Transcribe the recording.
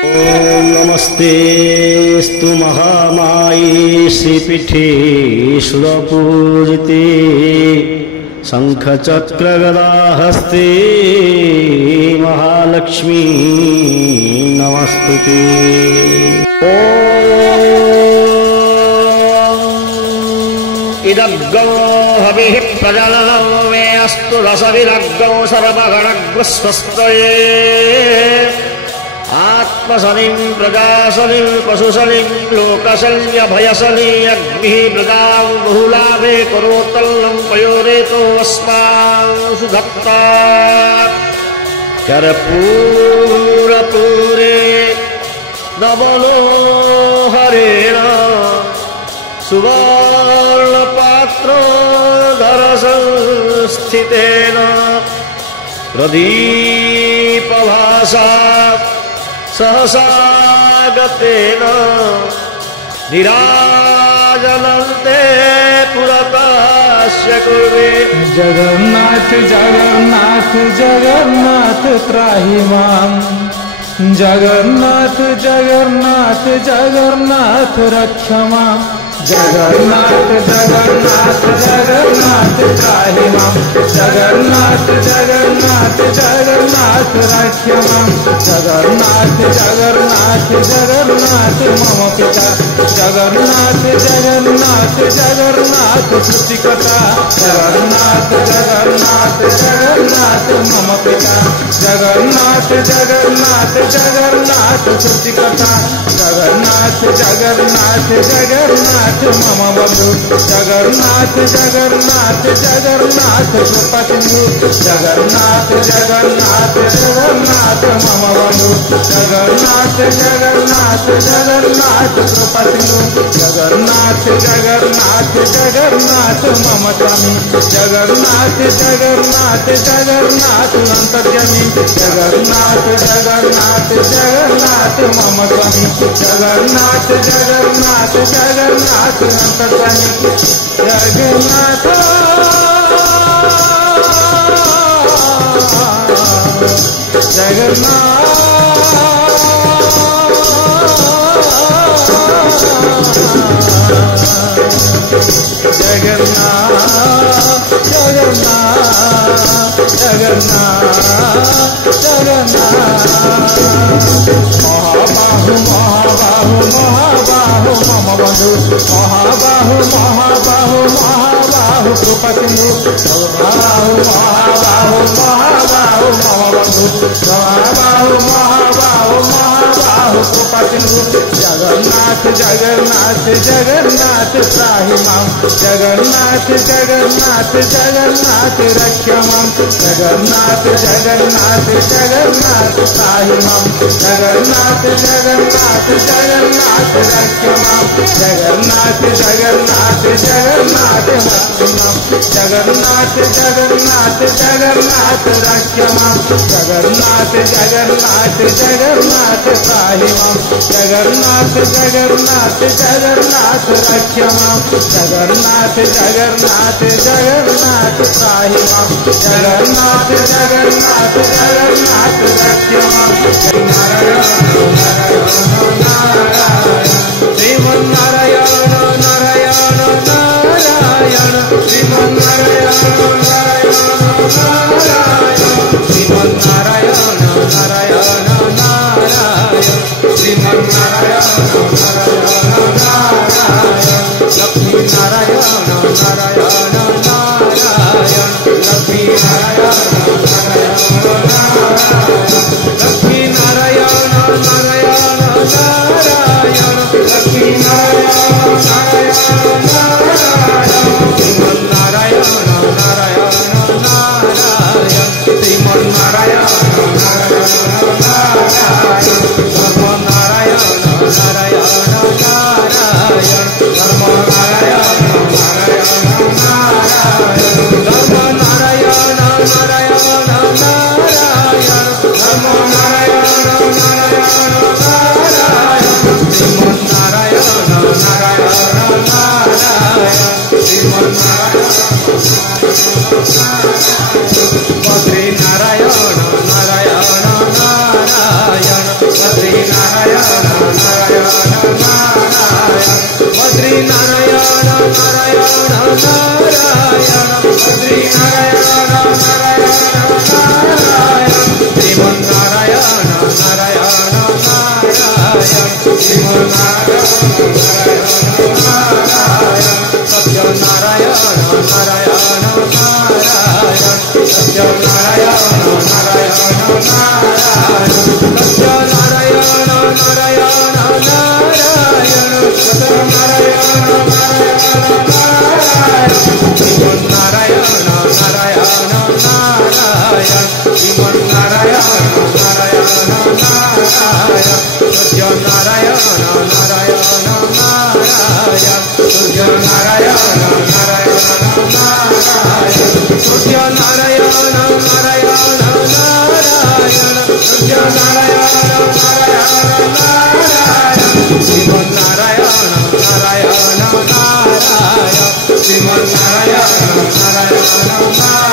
ओम नमस्तेस्तु महामाये श्रीपीठे सुरपूजिते शंखचक्रगदाहस्ते महालक्ष्मी नमस्तुते। इदग्गो हविः प्रजननं मे अस्तु रसविदग्गो सर्वगणग्रस्वस्तये आत्मशनिं प्रजाशनिं पशुशनिं लोकशल्यभयशनि अग्निः प्रजां बहुलाभे करोत्तल्लं पयोरेतो अस्मान् सुधत्ता कर्पूरपूरे नवलोहरेण सुवर्णपात्रोदरसंस्थितेन प्रदीपभासा सहसागतेन निराजनन्ते पुरतस्य कुर्वे। जगन्नाथ जगन्नाथ जगन्नाथ त्राहि मां, जगन्नाथ जगन्नाथ जगन्नाथ रक्ष मां, जगन्नाथ जगन्नाथ जगन्नाथ त्राहि मां, जगन्नाथ जगन्नाथ जगन्नाथ रक्ष मां, जगन्नाथ जगन्नाथ जगन्नाथ मम पिता, जगन्नाथ जगन्नाथ जगन्नाथ सृष्टिकर्ता, जगन्नाथ जगन्नाथ जगन्नाथ मम पिता, जगन्नाथ जगन्नाथ जगन्नाथ सृष्टिकर्ता, जगन्नाथ जगन्नाथ जगन्नाथ मम बंधु, जगन्नाथ जगन्नाथ जगन्नाथ कृपासिंधु, जगन्नाथ जगन्नाथ जगन्नाथ मम बंधु, जगन्नाथ जगन्नाथ जगन्नाथ कृपासिंधु, जगन्नाथ जगन्नाथ जगन्नाथ मम स्वामी, जगन्नाथ जगन्नाथ जगन्नाथ अंतर्यामी, जगन्नाथ जगन्नाथ जगन्नाथ मम स्वामी, जगन्नाथ जगन्नाथ जगन्नाथ अंतर्यामी, जगन्नाथ महाबाहु महाबाहु महाबाहु मम बंधु, महाबाहु महाबाहु महाबाहु कृपासिंधु, महाबाहु महाबाहु महाबाहु मम बंधु, महाबाहु महाबाहु महाबाहु कृपासिंधु, जगन्नाथ जगन्नाथ जगन्नाथ त्राहि मां, जगन्नाथ जगन्नाथ जगन्नाथ रक्ष मां, जगन्नाथ जगन्नाथ जगन्नाथ त्राहि मां, जगन्नाथ जगन्नाथ जगन्नाथ रक्ष मां, जगन्नाथ जगन्नाथ जगन्नाथ मां, जगन्नाथ जगन्नाथ जगन्नाथ रक्ष मां, जगन्नाथ जगन्नाथ जगन्नाथ त्राहि मां, जगन्नाथ जगन्नाथ जगन्नाथ रक्ष मां, जगन्नाथ जगन्नाथ जगन्नाथ त्राहि मां, जगन्नाथ जगन्नाथ जगन्नाथ रक्ष मां। Sriman Narayana Narayan Narayan, Sriman Narayana Narayan Narayan, Sriman Narayana Narayan Narayan, Sriman Narayana Narayan Narayan, Lakshmi Narayan Narayan Narayan, Lakshmi Narayan Narayan Narayan, Lakshmi Narayan Narayan Narayan, Lakshmi Narayan Narayan Narayan, Sriman Narayana Narayan Narayan, Sriman Narayana Narayan Narayan, Dharmnarayan Narayan Narayan, Dharmnarayan Narayan Narayan, Dharmnarayan Narayan Narayan, Dharmnarayan Narayan Narayan, Sriman Narayana Narayan Narayan, Sriman Narayana Badrinarayan Narayan Narayan, Badrinarayan Bhadri Narayana Narayana Narayana Bhadri Narayana Narayana Narayana Sriman Narayana Narayana Narayana Sriman Narayana Narayana Narayana Satya Narayana Narayana Narayana Satya Narayana Narayana Narayana Satya Narayana Narayana Narayana Satya Narayana Narayana Narayana Sriman Narayana Narayana Narayana Sriman Narayana Narayana Narayana Satya Narayana Narayana Narayana Satya Narayana Narayana Narayana Satya Narayana Narayana Narayana Satya Narayana Narayana Narayana Sriman Narayana Narayana Narayana Sriman Narayana Narayana Narayana